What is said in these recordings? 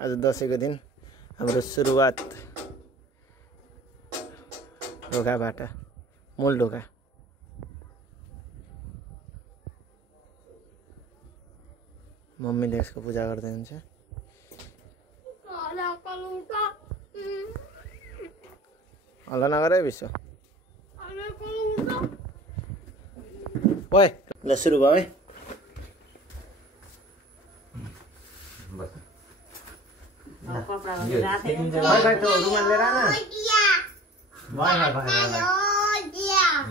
आज दसैँको दिन हाम्रो सुरुवात ढोकाबाट, मूल ढोका। मम्मीले यसको पूजा गर्दै हुन्छ। हल्ला नगर है विश्व। ओए ल सुरु भयो है। रुमाल लिएर आना।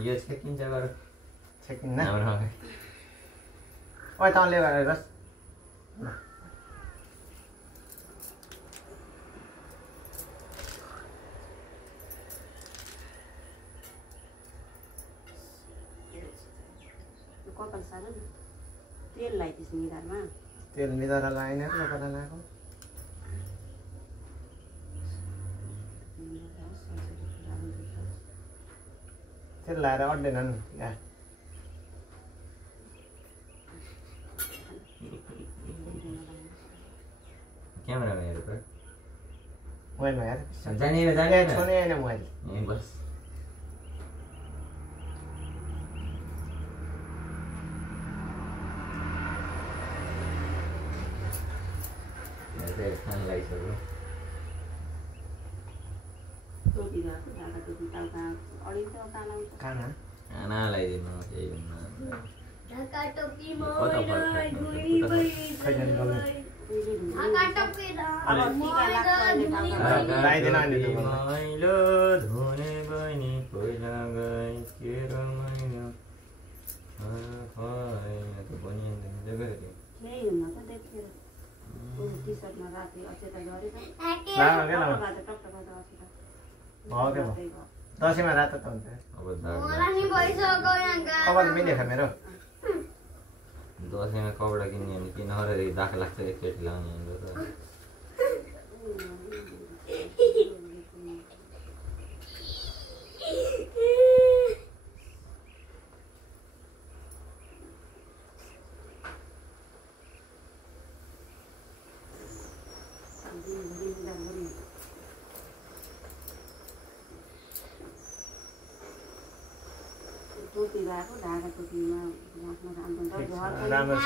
यो छेकिन्छ गर छेकिन्न। ओए तँ लिएर आएर बस। कपाल सानो तेल लगाइदिस् निधारमा। तेल निधार लगाएन कपाल लगाएको। तेल लगाएर अड्दैनन् यहाँ। क्यामेरामा हेरेर मोबाइलमा हेर। जाने छोने होइन मोबाइल। बस खाना लगाइसक्यो। खाना खाना लगाइदिनु केही हुन्न। मैलो धुने बहिनी पहिला गई के रमाइलो दसैँमा रातो त हुन्छ। कपाल मिलेको मेरो। दसैँमा कपडा किन्ने भने किन हरेदेखि दाग लाग्छ एकचोटि लाउने हाम्रो त। टोपी लगाएको ढाका टोपीमा बस्न राम्रो हुन्छ। राम्रो छ।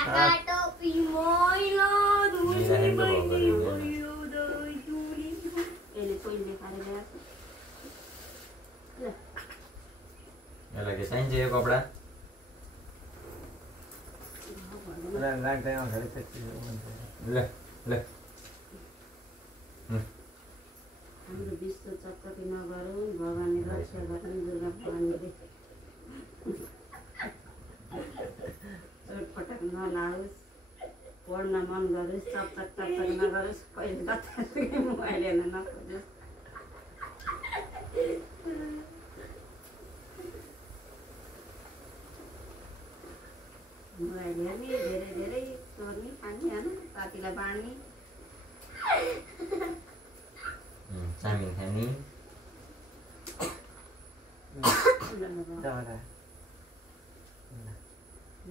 यसले पहिले पारेर यसलाई के चाहिन्छ यो कपडा? राख्दैन ल ल हाम्रो विश्व चटचटी नगरौँ, भगवानले रक्षा गर्नु, दुर्गा भवानीले चोटपटक नलाओस्, पढ्न मन गरोस्, चपचक चपचक नगरोस्, पहिले जति मोबाइल हेर्न नखोजोस्। मोबाइल हेर्ने, धेरै धेरै चोर्ने, खाने होइन, साथीलाई बाँड्ने, चाउमिन खाने।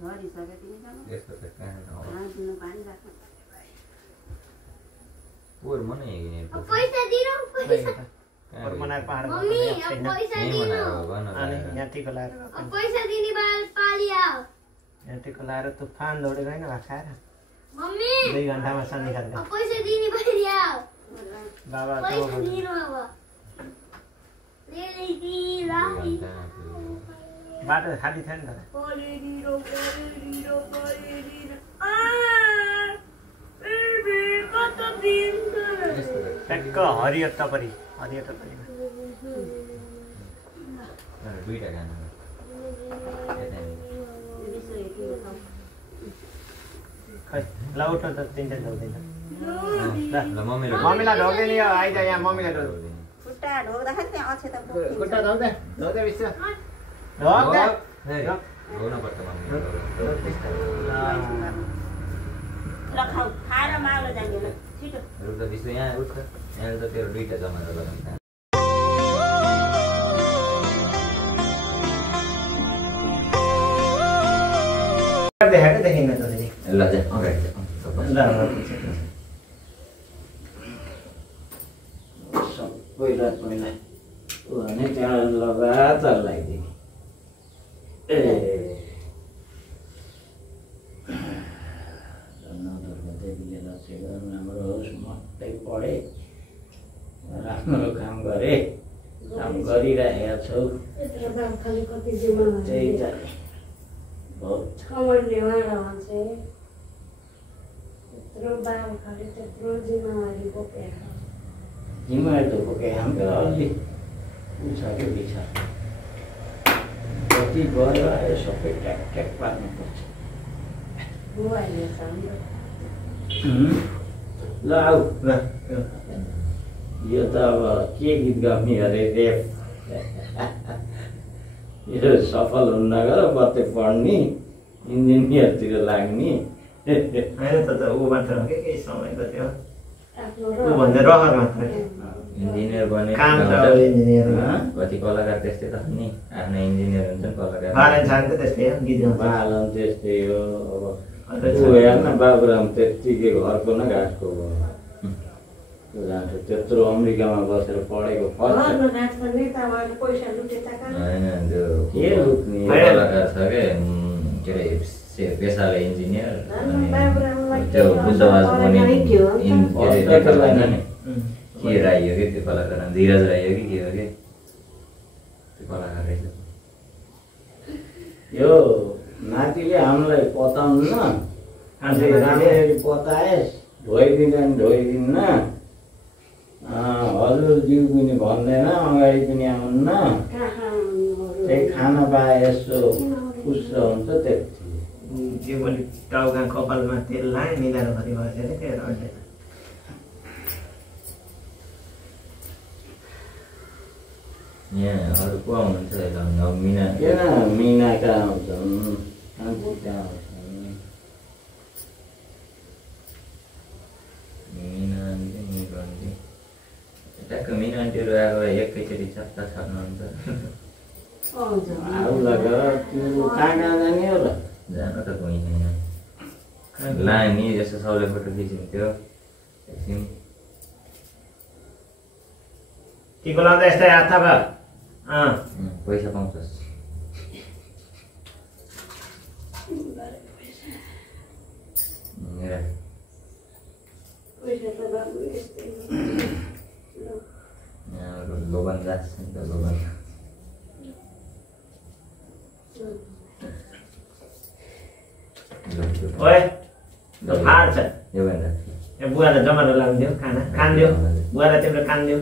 झरिसक्यो तिमीसँग यस्तो त कहाँ दिनु पानी राख्नु। पोहोर मनै हेर्ने बनाएर पहाड यहाँ टिको लाएर यहाँ टिको लाएर तुफान दौडेको होइन भात खाएर 2 घन्टामा सन्धि खाँदै बाबा बाटो खाली थियो नि त ट्याक्क हरियो टपरी दुईटा खाना खै ल उठ त 3 ढोक्दैन ल मम्मीलाई ढोक्दैन यो आइज यहाँ मम्मीलाई ढोक्दैन खुट्टा ढोक्दाखेरि त्यहाँ अक्षता खुट्टा ढोक्दै विश्व ढोक्नुपर्छ मम्मी। ल खाऊ खाएर माग्लो जाने ल छिटो रुख त विश्व यहाँ उठ यहाँ त तेरो दुईटा जमा गरेर देखाएको देखिन्न त ल जा अगाडि पहिला भने त्यहाँ लगातार लगाइदिने ए देवीले रक्षा गर्नु राम्रो होस् मत्तै पढे राम्रो काम गरे काम गरिरहेका छौ त्यही त बहुत जिम्मेवारी त बोके हाम्रो अलि उछाल्यो बिछा जति गयो आयो सबै ट्याक पार्नुपर्छ ल आऊ ल यो त अब के गीत गाउने अरे रेप यो सफल हुन्न गर बत्ते पढ्ने इन्जिनियरतिर लाग्ने होइन त ऊ मात्र हो कि केही समयको थियो ऊ भन्दा रहर मात्र इन्जिनियर बने काम त अब इन्जिनियर कति कलाकार त्यस्तै त नि आफ्नो इन्जिनियर हुन्छन् कलाकार बालन छान त त्यस्तै हो गीत गाउँछ बालन त्यस्तै हो अब ऊ हेर्न बाबुराम त्यत्तिकै घरको न घाटको जान्छ त्यत्रो अमेरिकामा बसेर पढेको फर्स्ट होइन त्यो के लुक्ने कलाकार छ के अरे पेसाले इन्जिनियर त्यो बुद्धवाज बने के राई हो कि त्यो कलाकार धीरज राई हो कि के हो कि त्यो कलाकार रहेछ यो नातिले हामीलाई पताउन्न राम्ररी पताएस ढोइदिन्न हजुरज्यू पनि भन्दैन अगाडि पनि आउन्न त्यही खाना पाए यसो पुष्ट हुन्छ त्यति त्यो पनि टाउका कपालमा तेल लाएँ मिलाएर भरि भएछ अरे त्यो रडले यहाँ अरू को आउनुहुन्छ मिना किन मिना कहाँ आउँछन् कान्छी कहाँ आउँछन् मिना आन्टी मेरो आन्टी ट्याक्क मिना आन्टीहरू आएको एकैचोटि चट्टा छर्नुहुन्छ आउला गर त्यो कहाँ जाने हो र जान त गइनँ यहाँ लाने जस्तो सबले फोटो खिचिन्थ्यो एकछिन टिको लाउँदा यस्तै हात थाप पैसा पाउँछस् लोबन जान्छ नि त लोबन ओए त फाट्छ यो भन्दा ए बुवालाई जमारा लाउँदियो खाना खान्दियो बुवालाई तिम्रो खान्दियो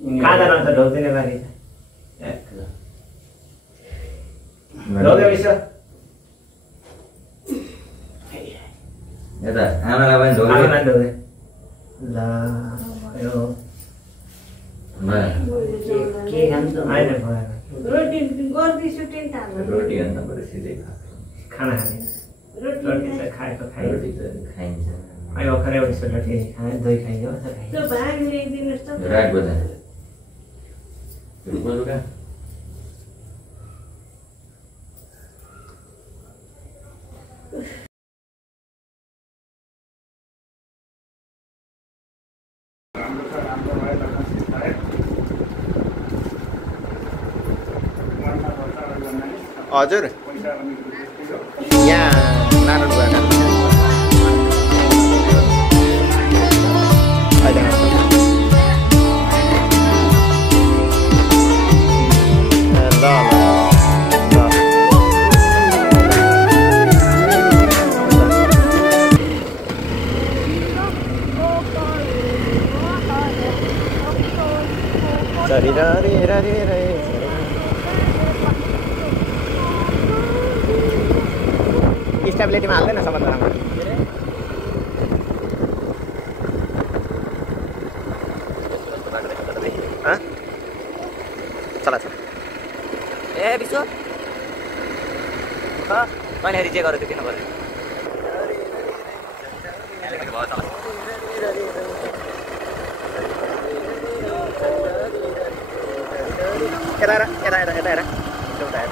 कहाँ जानु त ढोक्दिने बारी ढोक्यो विश्व यता आमालाई पनि ढोक्यो आमालाई ढोक्यो ल यो के खान्छ होइन भएन रोटी भन्दा बरु सिधै खाना खाने रोटी त खाएको खायो रोटी त खाइन्छ अहिले भर्खरै उयसको रोटी खायो दही खाइयो रात बजा बेलुका हजुर यहाँ नारायण गएर स्टेबिलिटीमा हाल्दैन सबभन्दा राम्रो चला चला ए विश्व मैले हेरी जे गरेँ त्यो किन गरेँ यता हेर यता हेर यता हेर उता हेर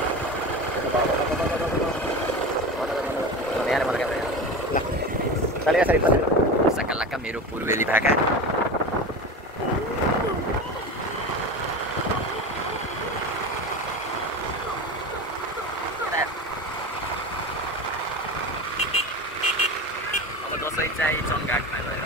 ल चले यसरी सक्का लक्का मेरो पूर्वेली भाका। अब दसैँ चाहिँ चनघाटमा गएर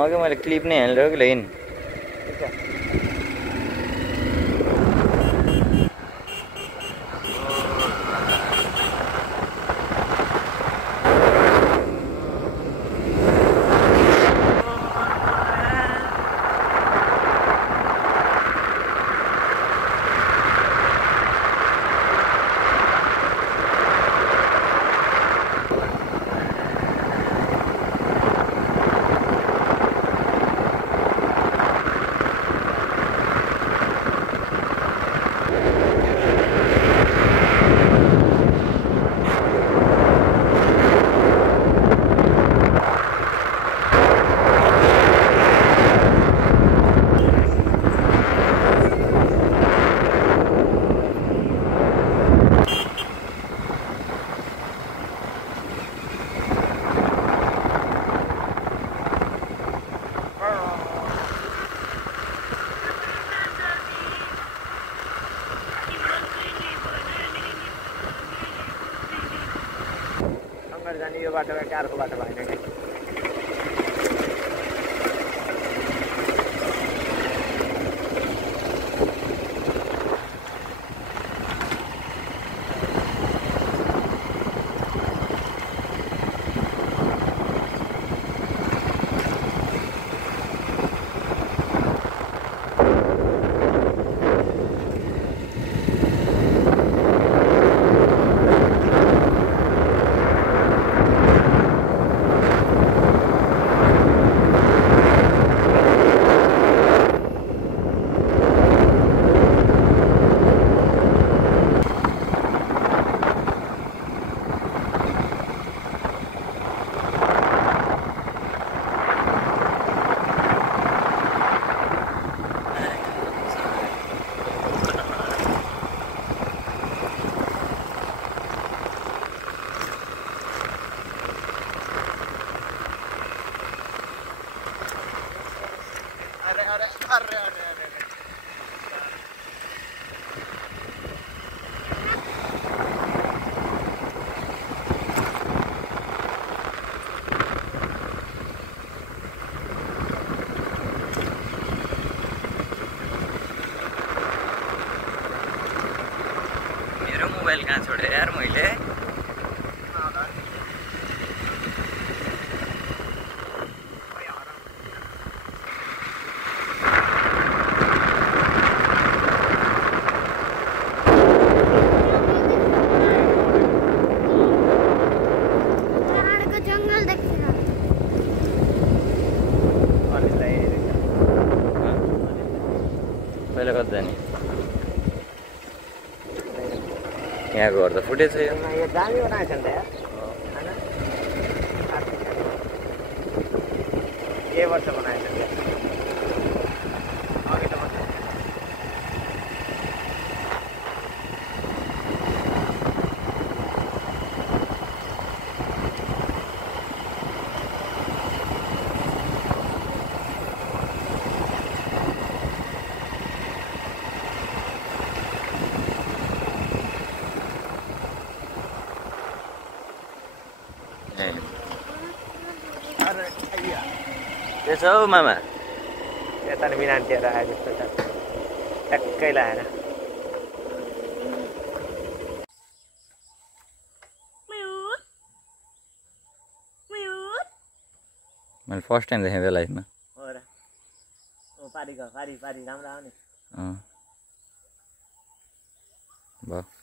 अघि मैले क्लिप नै हालेर कि लेकिन जाने यो बाटोमा अर्को बाटो भएन कि मोबाइल कहाँ छोडेँ यार मैले। पहिला कता जाने यहाँ घर त फुटेछ यो दामी बनाएको छ नि त यार के वर्ष बनाएको छ अघि त अरे त्यसो हौ मामा यता नि बिनान्टिएर आयो जस्तो छ ट्याक्कै लगाएर मैले फर्स्ट टाइम देखेँ त्यो लाइफमा हो र पारी राम्रो आउने भयो